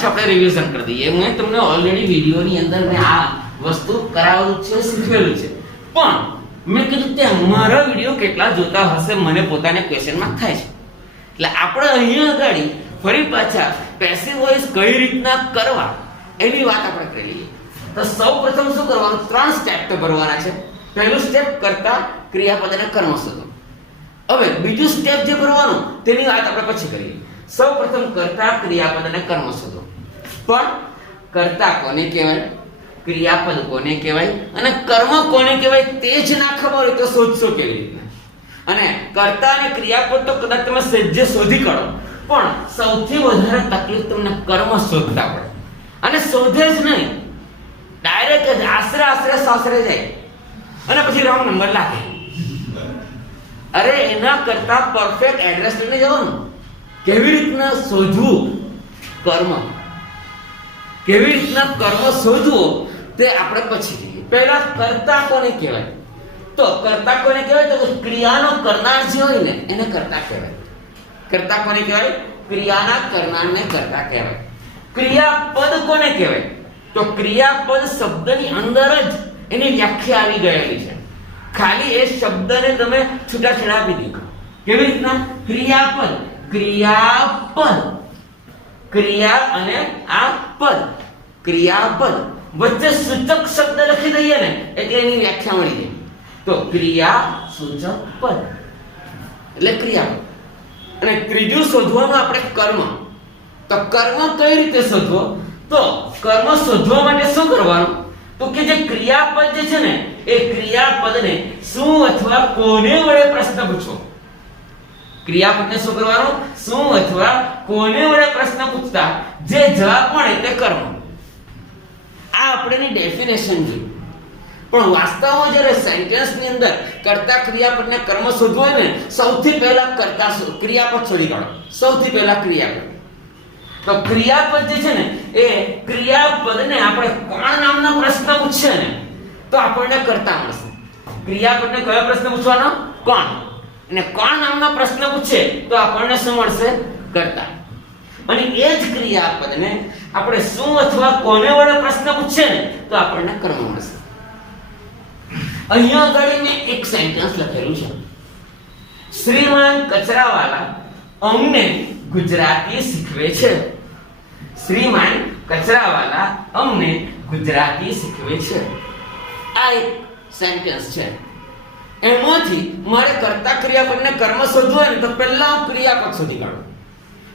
પાછું આપણે રિવિઝન કરી દઈએ. મેં તમને ઓલરેડી વિડીયોની અંદર મેં આ વસ્તુ કરાવેલું છે, શીખવેલું છે, પણ મેં કીધું કે મારા વિડીયો કેટલા જોતા હશે મને પોતાને ક્વેશ્ચનમાં થાય છે. એટલે આપણે અહીંયા આગળ ફરી પાછા પેસિવ વોઇસ કઈ રીતના કરવા એની વાત આપણે કરી લઈએ. તો સૌપ્રથમ શું કરવાનું? 3 સ્ટેપ તો ભરવાના છે. પહેલું સ્ટેપ કર્તા ક્રિયાપદ અને કર્મ શોધો. હવે બીજું સ્ટેપ જે ભરવાનું તેની વાત આપણે પછી કરીએ. સૌપ્રથમ કર્તા ક્રિયાપદ અને કર્મ શોધો. પણ કર્તા કોને કહેવાય, ક્રિયાપદ કોને કહેવાય અને કર્મ કોને કહેવાય તે જ ના ખબર હોય તો શોધશો કેવી રીતના? અને કર્તા અને ક્રિયાપદ તો કદાચ તમે સહેજે શોધી કાઢો, પણ સૌથી વધારે તકલીફ તમને કર્મ શોધતા પડે. અને શોધે જ નહીં, ડાયરેક્ટ જ આશરે સાસરે જાય અને પછી રોંગ નંબર લાગે. અરે એના કરતા પરફેક્ટ એડ્રેસ લઈને જવાનું. કેવી રીતના શોધવું કર્મ, કેવી રીતના કર્મ શોધવો તે આપણે પછી જોઈએ. પહેલા કર્તા કોને કહેવાય? તો કર્તા કોને કહેવાય? તો ક્રિયાનો કરનાર જે હોય ને એને કર્તા કહેવાય. કર્તા કોને કહેવાય? ક્રિયાના કરનારને કર્તા કહેવાય. ક્રિયાપદ કોને કહેવાય? તો ક્રિયાપદ શબ્દની અંદર જ એની વ્યાખ્યા આવી ગયેલી છે. ખાલી એ શબ્દને તમે છૂટાછેડા આપી દીધો. કેવી રીતના? ક્રિયાપદ, ક્રિયાપદ, ક્રિયા અને આ પદ, ક્રિયાપદ વચ્ચે સૂચક શબ્દ લખી દઈએ ને એટલે એની વ્યાખ્યા મળી જાય. તો ક્રિયા સૂચક પદ એટલે ક્રિયાપદ. અને ત્રીજું શોધવાનું આપણે કર્મ. તો કર્મ કઈ રીતે શોધવો? તો કર્મ શોધવા માટે શું કરવાનું? તો કે જે ક્રિયાપદ જે છે ને એ ક્રિયાપદને શું અથવા કોને વડે પ્રશ્ન પૂછો. ક્રિયાપદને શું કરવાનું? શું અથવા કોને વડે પ્રશ્ન પૂછતા જે જવાબ મળે તે કર્મ. આ આપણેની ડેફિનેશન છે. પણ વાસ્તવમાં જ્યારે સેન્ટેન્સની અંદર કર્તા ક્રિયાપદને કર્મ શોધવો હોય ને સૌથી પહેલા કર્તા ક્રિયાપદ છોડી કાઢો. સૌથી પહેલા ક્રિયાપદ. તો ક્રિયાપદ જે છે ને એ ક્રિયાપદને આપણે કોણ નામનો પ્રશ્ન પૂછે ને તો આપણને કર્તા મળશે. ક્રિયાપદને કયો પ્રશ્ન પૂછવાનો? કોણ. અને કોણ નામનો પ્રશ્ન પૂછે તો આપણને શું મળશે? કર્તા. અને એ જ ક્રિયાપદને આપણે શું અથવા કોને વડે પ્રશ્ન પૂછે ને તો આપણને કર્મ મળશે. અહીંયા આગળ મેં એક સેન્ટેન્સ લખેલું છે. શ્રીમાન કચરાવાલા અમને ગુજરાતી શીખવે છે. શ્રીમાન કચરાવાલા અમને ગુજરાતી શીખવે છે. આ એક સેન્ટેન્સ છે. એમાંથી મારે કર્તા ક્રિયાપદને કર્મ શોધવું હોય ને તો પહેલા હું ક્રિયાપદ શોધી કાઢું.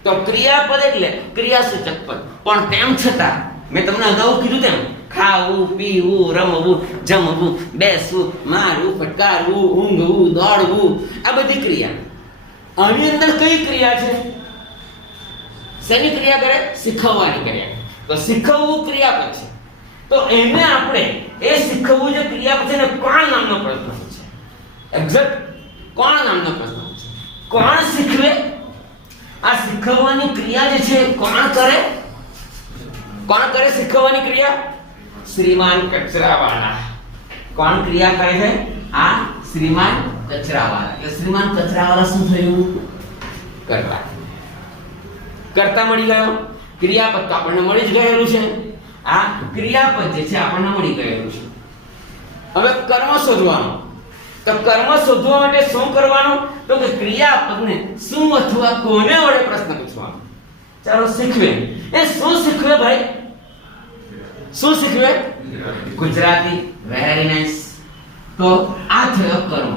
તો ક્રિયાપદ એટલે ક્રિયાસૂચક પદ. પણ તેમ છતાં મેં તમને અગાઉ કીધું તેમ ખાવું, પીવું, રમવું, જમવું, બેસવું, મારવું, ફટકારવું, ઊંઘવું, દોડવું આ બધી ક્રિયા. આની અંદર કઈ ક્રિયા છે? શેની ક્રિયા કરે? શીખવવાની ક્રિયા. તો શીખવવું ક્રિયાપદ છે. તો એને આપણે એ શીખવવું જે ક્રિયાપદ છે ને કોણ નામનો પ્રશ્ન છે. એક્ઝેક્ટ કોણ નામનો પ્રશ્ન છે. કોણ શીખવે? આ શીખવવાની ક્રિયા જે છે કોણ કરે? કોણ કરે શીખવવાની ક્રિયા? શ્રીમાન કચરાવાલા. કોણ ક્રિયા કરે છે? આ શ્રીમાન કચરાવાલા. કે શ્રીમાન કચરાવાલા શું થયું? કર્તા. કર્તા મળી ગયો. ક્રિયાપદ તો આપણને મળી જ ગયેલું છે. આ ક્રિયાપદ જે છે આપણને મળી ગયેલું છે. હવે કર્મ શોધવાનું. તો કર્મ શોધવા માટે શું કરવાનું? તો કે ક્રિયાપદને શું અથવા કોને વડે પ્રશ્ન પૂછવાનો. ચાલો શીખવે. એ શું શીખવે ભાઈ? શું શીખવે? ગુજરાતી. Very nice. તો આ થયો કર્મ.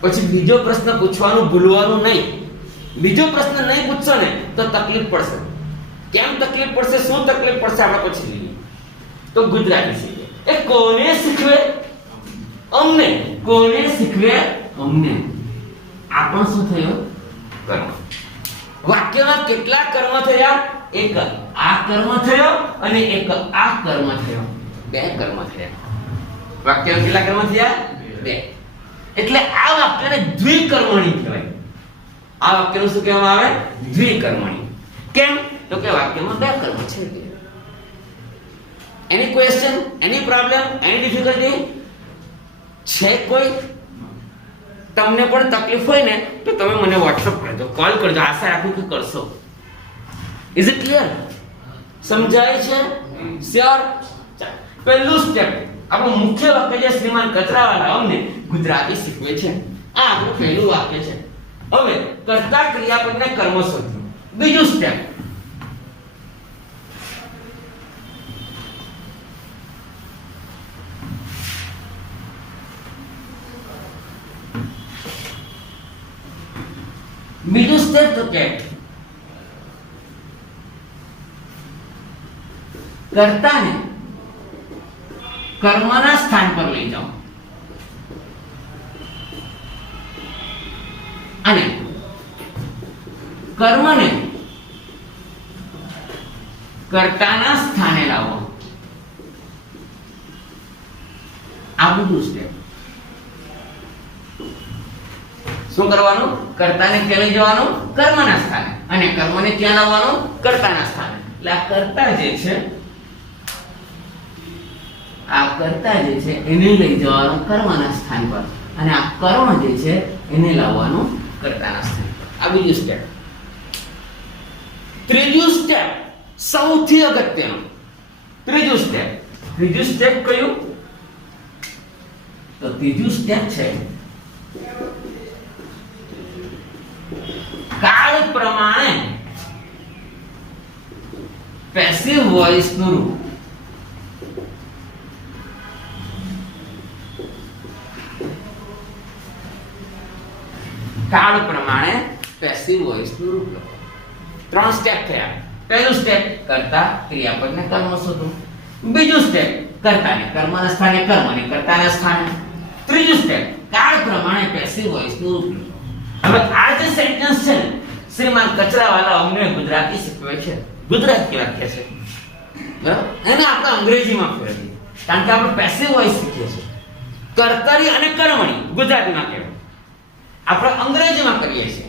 પછી બીજો પ્રશ્ન પૂછવાનું ભૂલવાનું નહીં. બીજો પ્રશ્ન નહીં પૂછશો ને તો તકલીફ પડશે. કેમ તકલીફ પડશે? શું તકલીફ પડશે આપણે પછી જોઈએ. તો ગુજરાતી શીખવે. એ કોને શીખવે? અમને. કોને શીખવે? અમને. આ પણ શું થયો? કર્મ. વાક્યમાં કેટલા કર્મ થયા? એક આ કર્મ થયો અને એક આ કર્મ થયો. બે કર્મ થયા. વાક્યમાં કેટલા કર્મ થયા? બે. એટલે આ વાક્યને દ્વિકર્મણી કહેવાય. આ વાક્યનું શું કહેવામાં આવે? દ્વિકર્મણી. કેમ? તો કે વાક્યમાં બે કર્મ છે. એની ક્વેશ્ચન, એની પ્રોબ્લેમ, એની ડિફિકલ્ટી છે કોઈ? તમને પણ તકલીફ હોય ને તો તમે મને WhatsApp કરજો, કોલ કરજો. આશા રાખું કે કરશો. Is it clear? સમજાય છે? શ્યોર? પહેલું સ્ટેપ, આપણું મુખ્ય વાક્ય છે શ્રીમાન કચરાવાલા અમને ગુજરાતી શીખવે છે. આ આપણું પહેલું વાક્ય છે. હવે કર્તા ક્રિયાપદને કર્મ શોધ્યું. બીજું સ્ટેપ, તો કે કર્તાને કર્મના સ્થાન પર લઈ જાઓ અને કર્મને કર્તાના સ્થાને લાવો. આ બીજું સ્ટેપ. શું કરવાનું? કર્તાને ક્યાં લઈ જવાનું? કર્મના સ્થાને, અને કર્મને ક્યાં લાવવાનું? કર્તાના સ્થાને. એટલે આ કર્તા જે છે એને લઈ જવાનું કર્મના સ્થાન પર, અને આ કર્મ જે છે એને લાવવાનું કર્તાના સ્થાન પર. આ બીજું સ્ટેપ. ત્રીજું સ્ટેપ સૌથી અગત્યનું. ત્રીજું સ્ટેપ કયું? તો ત્રીજું સ્ટેપ છે કાળ પ્રમાણે પેસિવ વોઇસ નું રૂપ. કાળ પ્રમાણે પેસિવ વોઇસ નું રૂપ. 3 સ્ટેપ થયા. પહેલું સ્ટેપ કર્તા ક્રિયાપદને કર્મ શોધો. બીજું સ્ટેપ કર્તાને કર્મના સ્થાને, કર્મને કર્તાના સ્થાને. ત્રીજું સ્ટેપ કાળ પ્રમાણે પેસિવ વોઇસ નું રૂપ. હવે આ જે સેન્ટેન્સ છે ને, શ્રીમાન કચરાવાલા અમને ગુજરાતી શીખવે છે, ગુજરાતી વાક્ય છે, બરાબર? એને આપણે અંગ્રેજીમાં ફેરવીએ, કારણ કે આપણે પેસિવ વોઇસ શીખીએ છીએ. કર્તરી અને કર્મણી ગુજરાતીમાં કહેવાય, આપણે અંગ્રેજીમાં કરીએ છીએ.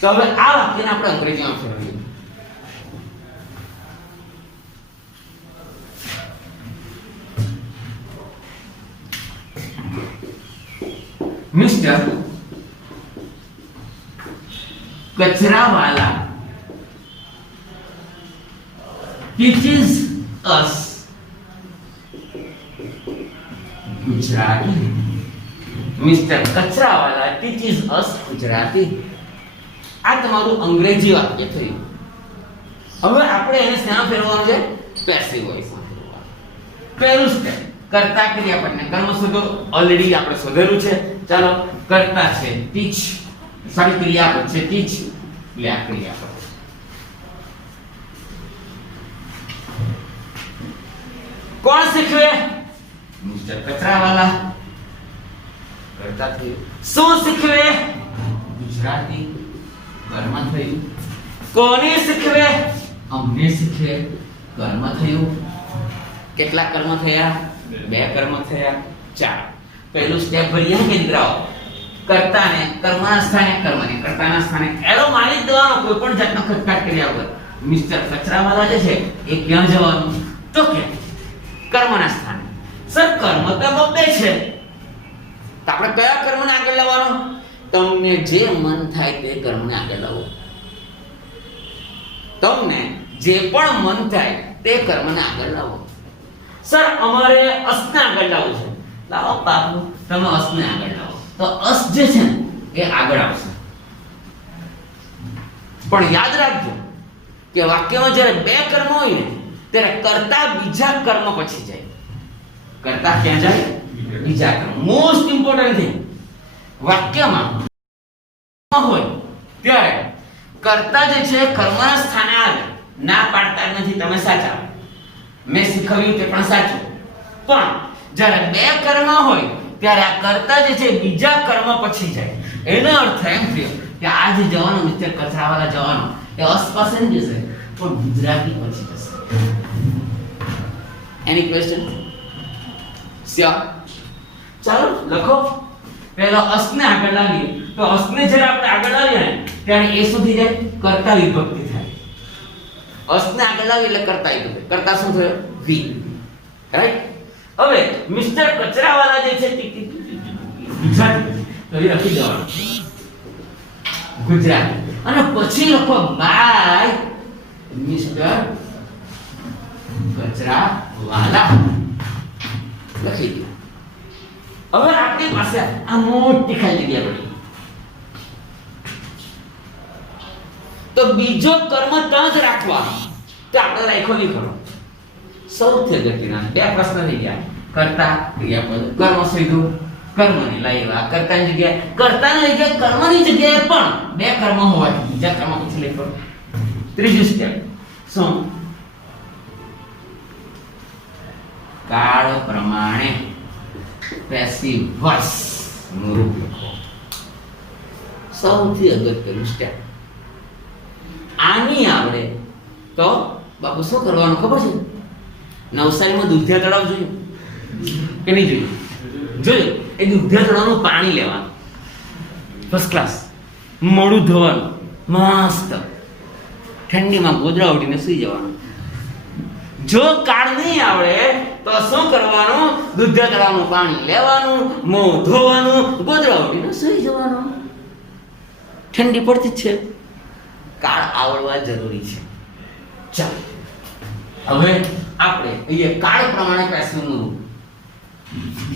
તો હવે આ વાક્યને આપણે અંગ્રેજીમાં ફેરવીએ. Mister Kachrawala teaches us Gujarati. Mister Kachrawala teaches us Gujarati. આ તમારું અંગ્રેજી વાક્ય થયું. હવે આપણે એને શેમાં ફેરવવાનું છે? પેસિવ વોઇસમાં ફેરવવાનું. પહેલું સ્ટેપ કર્તા ક્રિયાપદને કર્મ શોધો. ઓલરેડી આપણે શોધેલું છે. ચાલો, કર્તા છે ટીચ, સોરી ક્રિયાપદ છે ટીચ, એટલે આ ક્રિયાપદ. કોણ શીખવે? મિસ્ટર કચરાવાલા. કર્તા થયું. શું શીખવે? ગુજરાતી. કર્મ થયું. કોને શીખવે? અમને શીખવે. કર્મ થયું. કેટલા કર્મ થયા? 2 કર્મ થયા. 4. પહેલું સ્ટેપ ભરીએ કે દીકરાઓ? કર્તાને કર્મના સ્થાને, કર્મને કર્તાના સ્થાને એરો મારી દેવાનો, કોઈ પણ જાતનો ખટકાટ કર્યા વગર. મિસ્ટર કચરાવાલા જે છે એ ક્યાં જવાનું? તો કે કર્મના સ્થાને. સર કર્મ તો 2 છે, તો આપણે કયા કર્મને આગળ લાવવાનો? તમને જે મન થાય તે કર્મને આગળ લાવો. તમને જે પણ મન થાય તે કર્મને આગળ લાવો. સર અમારે અસને આગળ લાવવું છે. લાવો બાપુ, તમે અસને આગળ લાવો. તો અસ જે છે ને એ આગળ આવશે. પણ યાદ રાખજો કે વાક્યમાં જ્યારે 2 કર્મ હોય ને ત્યારે કર્તા બીજા કર્મ પછી જાય. કર્તા ક્યાં જાય? બીજા કર્મ. મોસ્ટ ઇમ્પોર્ટન્ટ થિંગ, વાક્યમાં હોય ત્યારે કર્તા જે છે કર્મના સ્થાને આવે. ના પાડતા નથી, તમે સાચા, મેં શીખવ્યું તે પણ સાચું. પણ જ્યારે 2 કર્મ હોય ત્યારે આ કર્તા જે છે બીજા કર્મ પછી જાય. એનો અર્થ એમ થયો કે આ જે જવાનો મિસ્ટર કચરાવાલા જવાનો એ અસ પાસે જ જશે, પણ ગુજરાતી પછી જશે. એની ક્વેશ્ચન? શ્યોર? ચાલો લખો. પહેલા અસને આગળ લાવીએ, તો અસને જ્યારે આપણે આગળ લાવીએ ને ત્યારે એ સુધી જાય કર્તા વિભક્તિ થાય. અસને આગળ લાવીએ એટલે કર્તા વિભક્તિ. કર્તા શું થયો? વી. રાઈટ? હવે મિસ્ટર કચરાવાલા જે છે ગુજરાતી, તો એ લખી દેવાનું ગુજરાતી, અને પછી લખો બાય મિસ્ટર કચરા વાલા લખી દો. હવે આપણી પાસે આ મોટી ખાલી જગ્યા પડી, તો બીજો કર્મ ત્યાં જ રાખવાનો. તો આપણે રાખ્યો નહીં ખરો. સૌથી અગત્યના બે પ્રશ્ન થઈ ગયા. કર્તા ક્રિયાપદ કર્મ સીધું કર્મની લાવ્યા, કર્તાની જગ્યાએ કર્તાની જગ્યાએ કર્મની જગ્યાએ પણ બે કર્મ હોવાથી બીજા કર્મ પછી લખો. ત્રીજું સ્ટેપ શું? કાળ પ્રમાણે પેસિવ વર્સ નું રૂપ લખો. સૌથી અગત્યનું સ્ટેપ. આની આવડે તો બાપુ શું કરવાનું ખબર છે? નવસારીમાં દૂધિયા તળાવ જોયું કે નહીં જોયું? જોયું. એ દૂધિયા તળાવનું પાણી લેવાનું, ફર્સ્ટ ક્લાસ, મોઢું ધોવાનું, મસ્ત ઠંડીમાં ગોદડા ઉડીને સૂઈ જવાનું. જો કાળ નહીં આવડે તો શું કરવાનું? દૂધિયા તળાવનું પાણી લેવાનું, મોં ધોવાનું, ગોદડા ઉડીને સૂઈ જવાનું. ઠંડી પડતી જ છે, કાળ આવડવા જરૂરી છે. ચાલો હવે આપણે અહીંયા કાળ પ્રમાણે પેસિવનું રૂપ.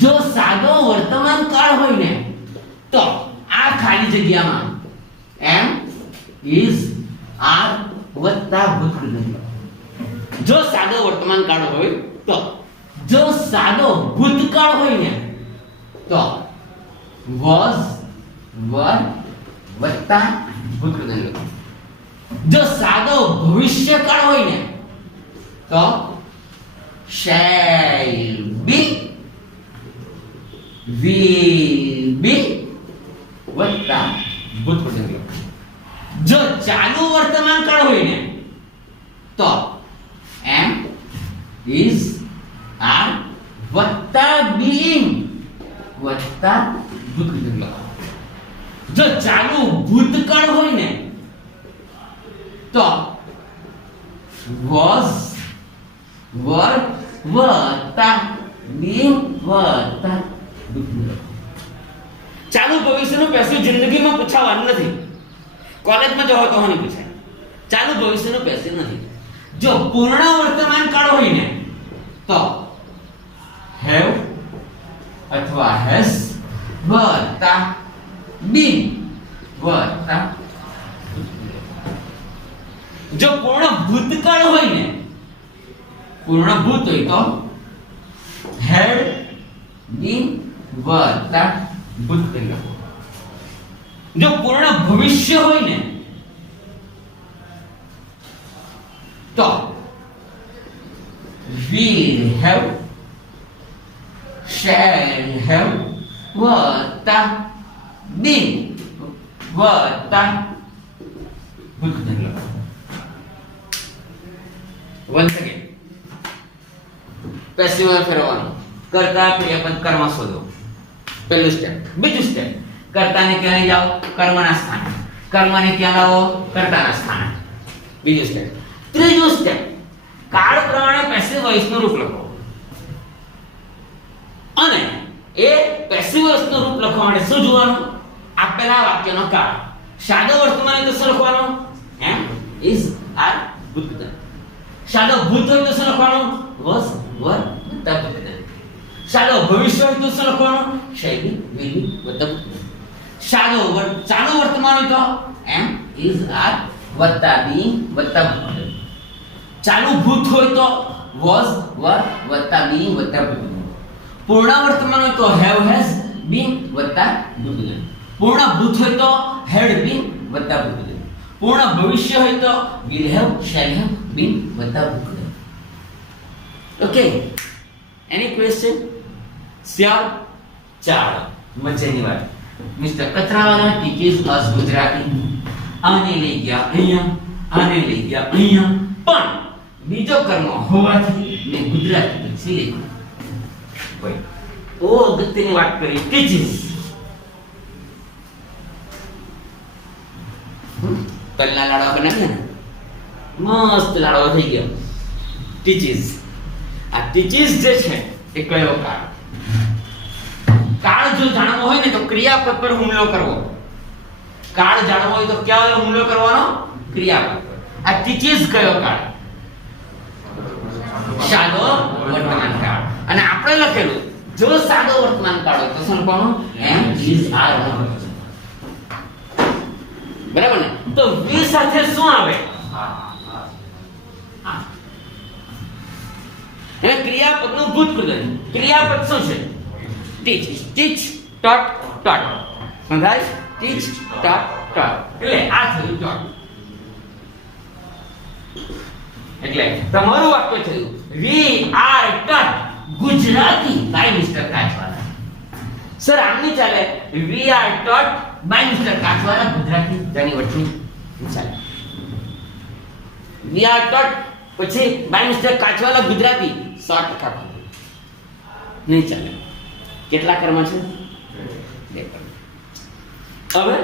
જો સાદો વર્તમાન કાળ હોય ને તો આ ખાલી જગ્યામાં એમ ઇઝ આર વત્તા ભૂતકાળ. જો સાદો વર્તમાન કાળ હોય તો, જો સાદો ભૂતકાળ હોય ને તો વોઝ વર વત્તા ભૂતકાળ. જો સાદો ભવિષ્યકાળ હોય ને તો shall be will be વત્તા ભૂતકાળ. જો ચાલુ વર્તમાન કાળ હોય ને તો am is are વત્તા being વત્તા ભૂતકાળ. જો ચાલુ ભૂતકાળ હોય ને તો was were વત્તા being વત્તા ભૂતકાળ. ચાલુ ભવિષ્યનું પેસિવ જિંદગીમાં પૂછવાનું નથી. કોલેજમાં જવો તો નહીં પૂછાય. ચાલુ ભવિષ્યનું પેસિવ નથી. જો પૂર્ણ વર્તમાન કાળ હોય ને તો have અથવા has વત્તા been વત્તા. જો પૂર્ણ ભૂતકાળ હોય ને, પૂર્ણ ભૂત હોય તો had been વત્તા ભૂતકાળ. જો પૂર્ણ ભવિષ્ય હોય ને તો will have shall have વત્તા been વત્તા ભૂતકાળ. once again પેસિવ ફેરવવાનું. કર્તા ક્રિયાપદ કર્મ શોધો, પહેલું સ્ટેપ. બીજું સ્ટેપ, કર્તાને ક્યાં જાઓ? કર્મના સ્થાને. કર્મને ક્યાં લાવો? કર્તાના સ્થાને. બીજું સ્ટેપ. ત્રીજું સ્ટેપ, કાળ પ્રમાણે પેસિવ વોઇસનું રૂપ લખો. અને એ પેસિવ વોઇસનું રૂપ લખવા માટે શું જોવાનું? આપેલા વાક્યનો કાળ. સાદો વર્તમાન તો શું લખવાનું? એમ ઇઝ આર ભૂતકાળ. સાદો ભૂત હોય તો શું લખવાનું? વોઝ વર વત્તા ભૂતકાળ. સાદો ભવિષ્ય હોય તો શું લખવાનું? શેલ બી વિલ બી વત્તા ભૂતકાળ. ચાલુ વર્તમાન હોય તો એમ ઇઝ આર વત્તા બી વત્તા ભૂતકાળ. ચાલુ ભૂત હોય તો વોઝ વર વત્તા બી વત્તા ભૂતકાળ. પૂર્ણ વર્તમાન હોય તો હેવ હેઝ બીન વત્તા ભૂતકાળ. પૂર્ણ ભૂત હોય તો હેડ બીન વત્તા ભૂતકાળ. પૂર્ણ ભવિષ્ય હોય તો will have shall have been વત્તા ભૂતકાળ. Okay, any question? શ્યોર. ચાલો મજાની વાત. Mister Kachrawala teaches us Gujarati. આને લઈ ગયા અહીંયા, આને લઈ ગયા અહીંયા, પણ બીજો કર્મ હોવાથી મેં ગુજરાતી લખી લીધું. ભાઈ ઓ અગત્યની વાત કરી, ટીચીસ. તલના લાડવા બનાવ્યા ને, મસ્ત લાડવા થઈ ગયા. ટીચીસ. આ ટીચીસ જે છે એ કયો કાળ? કાળ જો જાણવો હોય ને તો ક્રિયાપદ પર હુમલો કરવો. કાળ જાણવો હોય તો ક્યાં હુમલો કરવાનો? ક્રિયાપદ પર. આ ટીચીસ કયો કાળ? સાદો વર્તમાન કાળ. અને આપણે લખેલું જો સાદો વર્તમાન કાળ હોય તો શું લખવાનું? એમ ઇઝ આર. બરાબર ને? તો વી સાથે શું આવે? અને ક્રિયાપદનું ભૂતપૂર્વ. ક્રિયાપદ શું છે? ટીચ. ટીચ ટોટ ટોટ. સમજાય? ટીચ ટોટ ટોટ. એટલે આ થયું ટોટ. એટલે તમારું વાક્ય થયું we are taught Gujarati by mister Kachwala. Sir આમની ચાલે we are taught by mister Kachwala Gujarati જાની વટની ચાલે. વી આર ટોટ પછી બાય મિસ્ટર કાચવાલા ગુજરાતી 100% નહીં ચાલે. કેટલા કર્મ છે? 2 કર્મ. હવે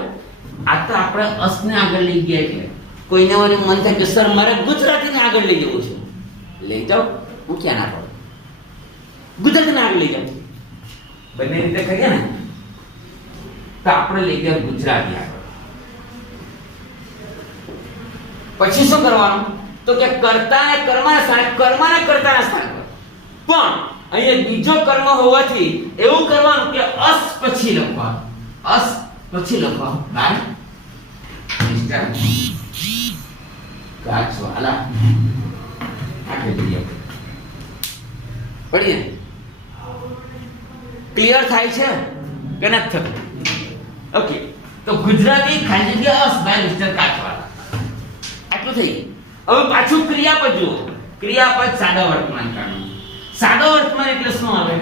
આ તો આપણે અસને આગળ લઈ ગયા એટલે કોઈને મને મન થાય કે સર મારે ગુજરાતીને આગળ લઈ જવું છે. લઈ જાઓ, હું ક્યાં ના પાડું. ગુજરાતીને આગળ લઈ જાઓ. બંને રીતે કરીએ ને તો આપણે લઈ ગયા ગુજરાતી આગળ. પછી શું કરવાનું? તો કે કર્તા ને કર્મના સ્થાને, કર્મને કર્તાના સ્થાને. પણ અહીંયા બીજો કર્મ હોવાથી એવું કરવાનું કે અસ પછી લખવાનું. અસ પછી લખવાનું બાય મિસ્ટર કાચવાલા. આટલી બધી પડીએ. ક્લિયર થાય છે કે નથી થતું? ઓકે. તો ગુજરાતી ખાલી જગ્યા અસ બાય મિસ્ટર કાચવાલા. આટલું થઈ ગયું. હવે પાછું ક્રિયાપદ જુઓ. ક્રિયાપદ સાદા વર્તમાન કાળનું. સાદા વર્તમાન એટલે શું આવે?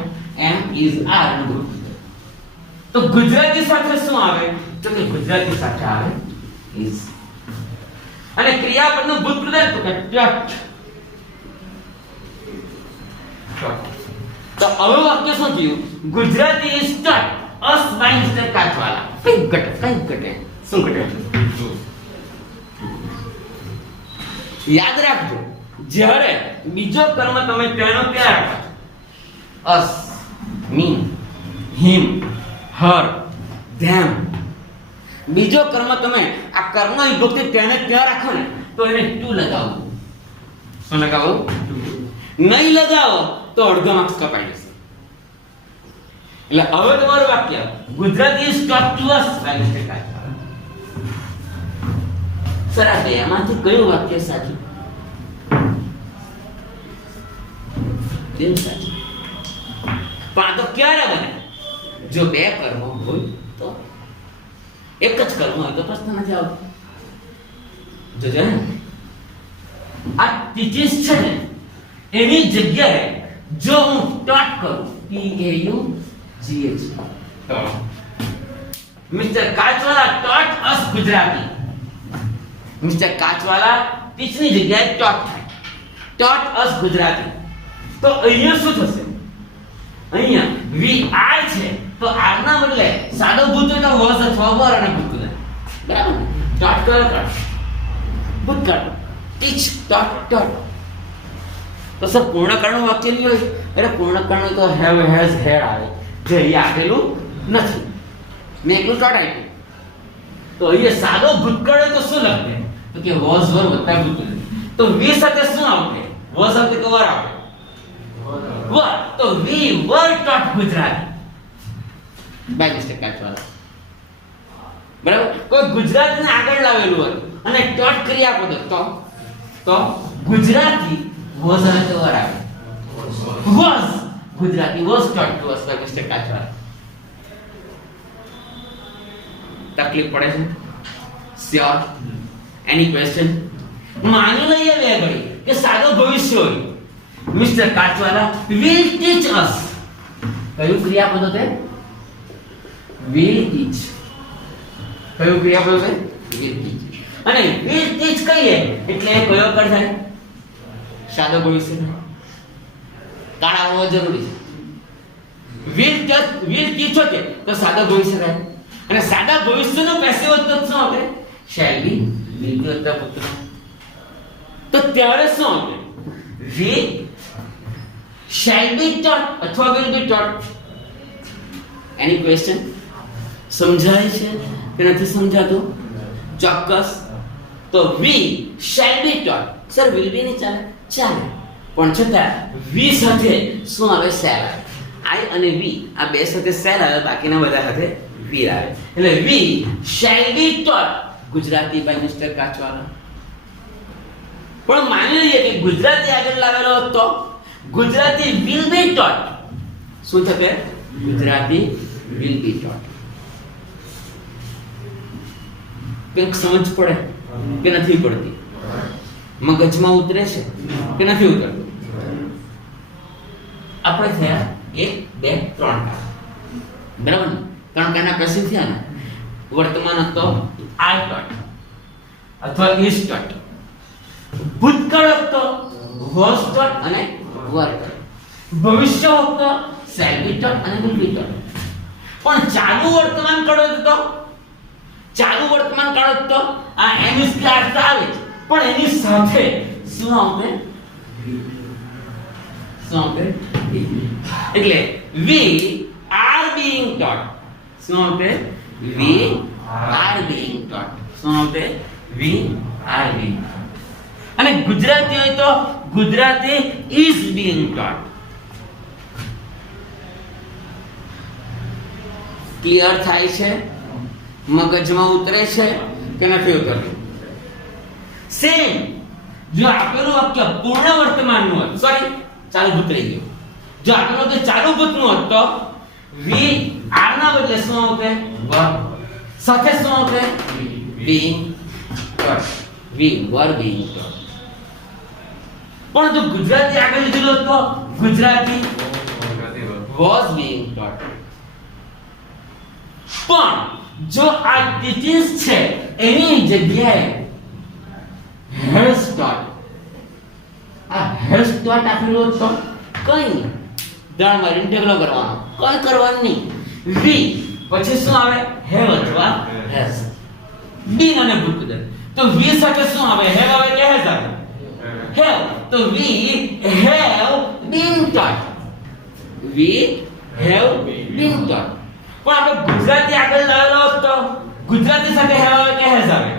એમ ઇઝ આર. તો ગુજરાતી સાથે શું આવે? તો કે ગુજરાતી સાથે આવે ઇઝ. અને ક્રિયાપદનું ભૂતપૂર્વ તો કે ટટ. તો હવે વાક્ય શું થયું? Gujarati is taught us by mister Kachwala. કઈ ઘટે શું ઘટે? યાદ રાખજો, જ્યારે બીજો કર્મ તમે તેનો ત્યાં રાખો. અસ, મી, હિમ, હર, ધેમ. બીજો કર્મ તમે આ કર્મ વિભક્તિ તેને ત્યાં રાખો ને તો એને ટુ લગાવો. શું લગાવો? નહીં લગાવો તો અડધો માર્ક્સ કપાઈ જશે. એટલે હવે તમારું વાક્ય Gujarati is taught to us by mister Kachwala. Sir આ બેમાંથી કયું વાક્ય સાચું? સાચું. પણ આ તો ક્યારે બને? જો 2 કર્મ હોય તો. એક જ કર્મ હોય તો પ્રશ્ન નથી આવતો. જોજો ને આ ટીચીસ છે ને એની જગ્યાએ જો હું ટોટ કરું TAUGH તો મિસ્ટર કાચવાલા ટોટ અસ ગુજરાતી. મિસ્ટર કાચવાલા ટીચની જગ્યાએ ટોટ થાય. ટોટ અસ ગુજરાતી. તો અહીંયા શું થશે? અહીંયા વી આર છે તો આર ના બદલે સાદો ભૂત તો વોઝ અથવા વર અને ભૂતકાળ. બરાબર? ટોટ કર ભૂતકાળ. ટીચ ટોટ ટોટ. તો સર પૂર્ણકાળનું વાક્ય નહીં હોય. એટલે પૂર્ણકાળનું તો હેવ હેઝ હેડ આવે જે અહીંયા આપેલું નથી. મેં એકલું ટોટ આપ્યું. તો અહીંયા સાદો ભૂતકાળ તો શું લખે? તો કે વોઝ વર વત્તા ભૂતકાળ. તો વી સાથે શું આવશે? વોઝ આવશે કે વર આવશે? વર. તો વી વર ટોટ ગુજરાતી બાય મિસ્ટર કાચવાલા. બરાબર? કોઈ ગુજરાતીને આગળ લાવેલું હોય અને ટોટ ક્રિયાપદ તો ગુજરાતી વોઝ આવે તો વર આવે. Was Gujarati was taught to us by mister Kachwala. તકલીફ પડે છે? શ્યોર? Any question? માની લઈએ બે ઘડી કે સાદો ભવિષ્ય હોય. Mister Kachwala will teach us. કયું ક્રિયાપદ છે? will teach. કયું ક્રિયાપદ છે? will teach. અને will teach કહીએ એટલે કયો કર થાય? સાદો ભવિષ્ય. કાળા હોવો જરૂરી છે. will teach છે તો સાદો ભવિષ્ય થાય. અને સાદા ભવિષ્યનો પેસિવ અર્થ શું આવે? shall be, will be અર્થ પુત્ર. તો ત્યારે શું આવે? we shall be taught અથવા will be taught. Any question? સમજાય છે કે નથી સમજાતું? ચોક્કસ. તો we shall be taught. Sir will be નહીં ચાલે? ચાલે. પણ છતાં વી સાથે શું આવે? શેલ આવે. આઈ અને વી આ બે સાથે શેલ આવે, બાકીના બધા સાથે વી આવે. એટલે we shall be taught Gujarati by mister Kachwala. પણ માની લઈએ કે ગુજરાતી આગળ લાવેલો હતો, ગુજરાતી વિલ બી ટોટ. શું થશે? Gujarati will be taught. કંઈક સમજ પડે કે નથી પડતી? મગજમાં ઉતરે છે કે નથી ઉતરતું? આપણે થયા 1 2 3 બરાબર ને? 3 કાના પેસિવ થયા ને. વર્તમાન હતો આર ટોટ અથવા ઇઝ ટોટ. ભૂતકાળ હતો વોઝ ટોટ અને વર ટોટ. ભવિષ્ય હતો શેલ બી ટોટ અને વિલ બી ટોટ. પણ ચાલુ વર્તમાન કાળ હતો, ચાલુ વર્તમાન કાળ હતો આ એમએસ ક્લાસ આવે છે, પણ એની સાથે શું આવે? શું આવે? એટલે we are being taught. શું આવે? we are being taught. શું આવે? we are being taught. અને ગુજરાતી હોય તો Gujarati is being taught. Clear થાય છે? મગજમાં ઉતરે છે કે નથી ઉતરતું? સેમ જો આપેલું વાક્ય પૂર્ણ વર્તમાનનું હોય, સોરી ચાલુ ભૂત રહી ગયું. જો આપેલું તો ચાલુ ભૂતનું હોત તો વી આર ના બદલે શું આવતે? વર. સાથે શું આવતે? બીઈંગ ટોટ. વી વર બીઈંગ ટોટ. પણ જો ગુજરાતી આગળ લીધેલું હોત તો ગુજરાતી વોઝ બીઈંગ ટોટ. પણ જો આ ટીચિંગ્સ છે એની જગ્યાએ હેઝ ટોટ, આ હેઝ ટોટ આપેલું તો કઈ નહીં, દાળમાં ઇન્ટેગ્રલ કરવાનો, કઈ કરવાનું નહીં. વી પછી શું આવે? હેવ અથવા હેઝ. બીન અને ભૂતકાળ તો વી સાથે શું આવે? હેવ આવે કે હેઝ આવે? હેવ. તો we have been ટોટ. We have been ટોટ. પણ આપણે ગુજરાતી આગળ લાવેલો તો ગુજરાતી સાથે હેવ આવે કે હેઝ આવે?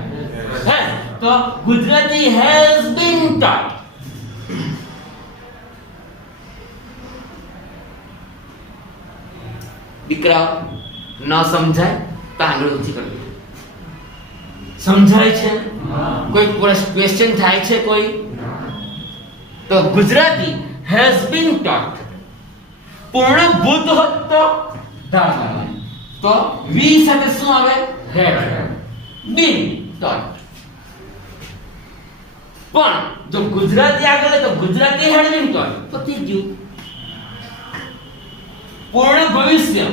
હેઝ. તો ગુજરાતી has been taught. દીકરાઓ ન સમજાય તો આંગળી ઊંચી કરવી. સમજાય છે? કોઈ ક્વેશ્ચન થાય છે કોઈ? તો ગુજરાતી has been taught. પૂર્ણ ભૂત હોત તો ધાર મારવાની. તો વી સાથે શું આવે? had been taught. પણ જો ગુજરાતી આગળ તો ગુજરાતી had been taught પતી ગયું. પૂર્ણ ભવિષ્ય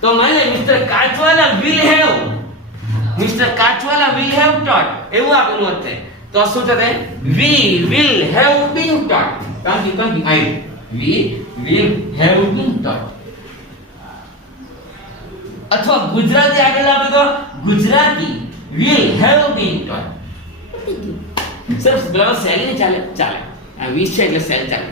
તો માને mister Kachwala will have, mister Kachwala will have taught એવું આપેલું હતું તો શું થશે? we will have been taught. કંઈ આઈ we will have been taught. અથવા ગુજરાતી આગળ આવે તો Gujarati will have been taught. Sir બરાબર સેલ ને ચાલે? ચાલે. આ વી છે એટલે સેલ ચાલે.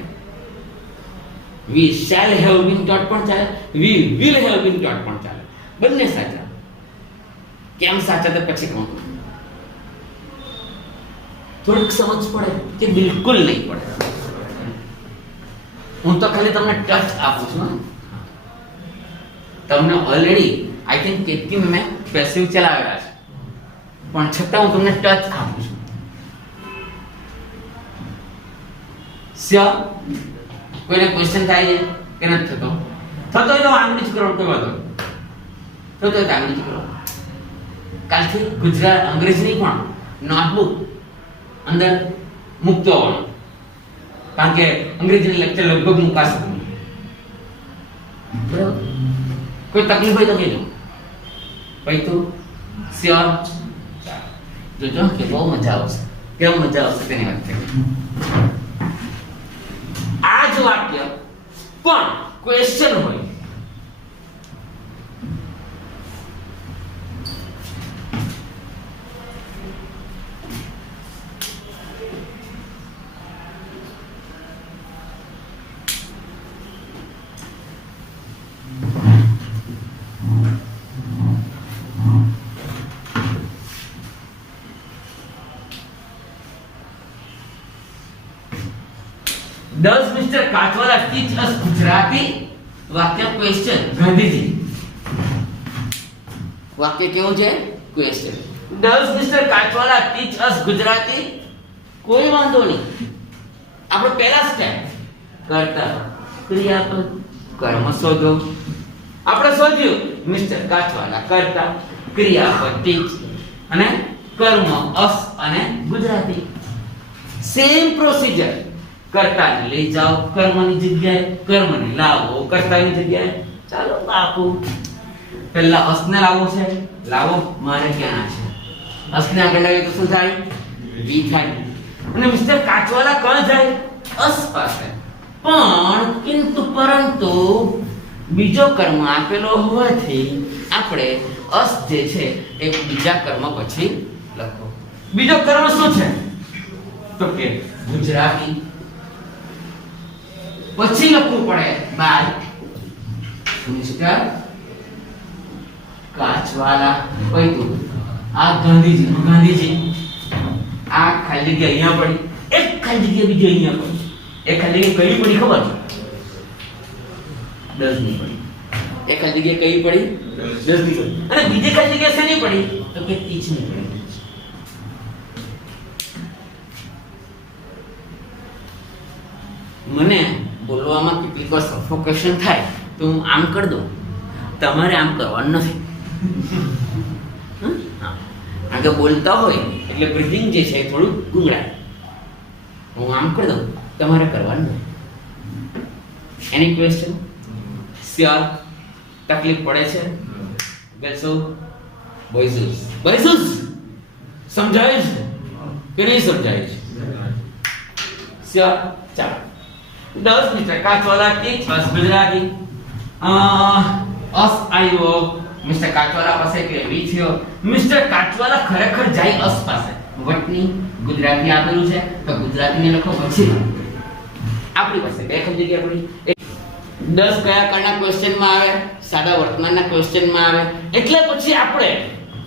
we shall have been taught પણ ચાલે, we will have been taught પણ ચાલે. બંને સાચા. કેમ સાચા તો પછી કહું. થોડીક સમજ પડે કે બિલકુલ નહીં પડે? હું તો ખાલી તમને ટચ આપું છું. તમને ઓલરેડી આઈ થિંક કેટલી મેં પેસિવ ચલાવેલા છે, પણ છતાં હું તમને ટચ આપું છું. કોઈને ક્વેશ્ચન થાય છે કે નથી થતો? થતો હોય તો આંગળી ચૂકરો, કોઈ વાંધો નહીં. થતો હોય તો આંગળી ચૂકરો. કાલથી ગુજરાત અંગ્રેજી પણ નોટબુક અંદર મૂકતો હોવાનો, કારણ કે અંગ્રેજીનું લેક્ચર લગભગ મૂકાશે. બરાબર? કોઈ તકલીફ હોય તો કહેજો. ભાઈ તું શ્યોર જોજો કે બહુ મજા આવશે. કેમ મજા આવશે તેની વાત છે. આ જ વાક્ય પણ ક્વેશ્ચન હોય. Does Mr. Kachwala teach us Gujarati? વાક્ય ક્વેશ્ચન. ગાંધીજી વાક્ય કેવું છે? Question. Does Mr. Kachwala teach us Gujarati? કોઈ વાંધો નહીં. આપણે પહેલા સ્ટેપ કરતા ક્રિયાપદ કર્મ શોધો. આપણે શોધ્યું મિસ્ટર કાચવાલા કરતા ક્રિયાપદ ટીચ અને કર્મ અસ અને ગુજરાતી. Same procedure. કર્તાને લઈ જાઓ કર્મની જગ્યાએ, કર્મને લાવો કર્તાની જગ્યાએ. ચાલો બાપુ પહેલા અસને લાવવો છે, લાવો. મારે ક્યાં છે? અસને આગળ લાવીએ તો શું થાય? વી થાય. અને મિસ્ટર કાચવાલા કોણ જાય? અસ પાસે. પણ કિંતુ પરંતુ બીજો કર્મ આપેલો હોવાથી આપણે અસ જે છે એ બીજા કર્મ પછી લખો. બીજો કર્મ શું છે? તો કે ગુજરાતી. પછી લખવું પડે બાય મિસ્ટર કાચવાલા. કઈતું આ ગાંધીજી, ગાંધીજી. આ ખાલી જગ્યા અહીંયા પડી, એક ખાલી જગ્યા બીજી અહીંયા પડી. એક ખાલી જગ્યા કઈ પડી ખબર? દસ ની પડી. એક ખાલી જગ્યા કઈ પડી? દસ ની પડી. અને બીજી ખાલી જગ્યા શેની પડી? તો કે 30 ની પડી. મને બોલવામાં કેટલીક વાર સફોકેશન થાય તો હું આમ કરી દઉં. તમારે આમ કરવાનું નથી. આગળ બોલતા હોય એટલે બ્રીથિંગ જે છે થોડું ગુંગળાય. હું આમ કરી દઉં, તમારે કરવાનું નથી. એની ક્વેશ્ચન? શ્યોર? તકલીફ પડે છે? ગર્લ્સો બોયઝ બોયઝ સમજાય છે કે નહીં સમજાય છે? શ્યોર? ચાલો. Does Mr. Kachwala teach us Gujarati? અસ આવ્યો, મિસ્ટર કાચવાલા પાસે કે વી થયો. મિસ્ટર કાચવાલા ખરેખર જાય અસ પાસે. વટની ગુજરાતી આપેલું છે તો ગુજરાતીને લખો. પછી આપણી પાસે બે ખંડ જગ્યા પડી. 10 કયા કરના ક્વેશ્ચનમાં આવે? સાદા વર્તમાનના ક્વેશ્ચનમાં આવે. એટલે પછી આપણે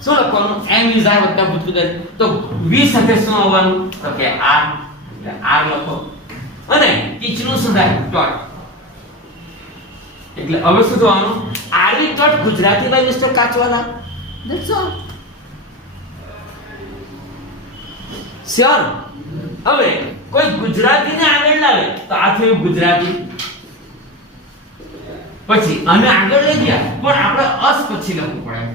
શું લખવાનું? એમ યુઝ આર વત્તા ભૂતકાળ. તો વી સાથે શું આવવાનું? તો કે આર. એટલે આર લખો. અને ટીચ નું શું થાય? ટોટ. એટલે હવે શું થવાનું? Are we taught Gujarati by mister Kachwala. That's all. Sure? હવે કોઈ ગુજરાતીને આગળ લાવે તો આ થયું ગુજરાતી. પછી અને આગળ લઈ ગયા પણ આપણે અસ પછી લખવું પડે.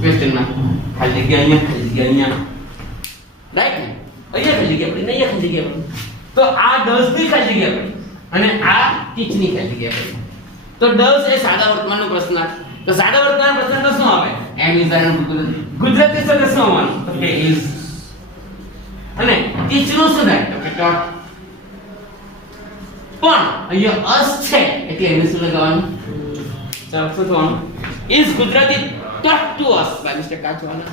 ક્વેશ્ચનમાં ખાલી જગ્યા અહીંયા, ખાલી જગ્યા અહીંયા. રાઈટ ને? અહીંયા ખાલી જગ્યા પડી, અહીંયા ખાલી જગ્યા પડી. તો આ 10 ની ખાલી જગ્યા પડી અને આ ટીચ ની ખાલી જગ્યા પડી. તો 10 એ સાદા વર્તમાનનો પ્રશ્નાર્થ. તો સાદા વર્તમાન પ્રશ્નાર્થ તો શું આવે? એમ ઇઝ આર ગુજરાતી સાથે શું આવવાનું? તો કે ઇઝ. અને ટીચ નું શું થાય? તો કે ટોટ. પણ અહીંયા અસ છે એટલે એને શું લગાવવાનું? ચાલો શું થવાનું? Is Gujarati taught to us by Mr. Kachwala.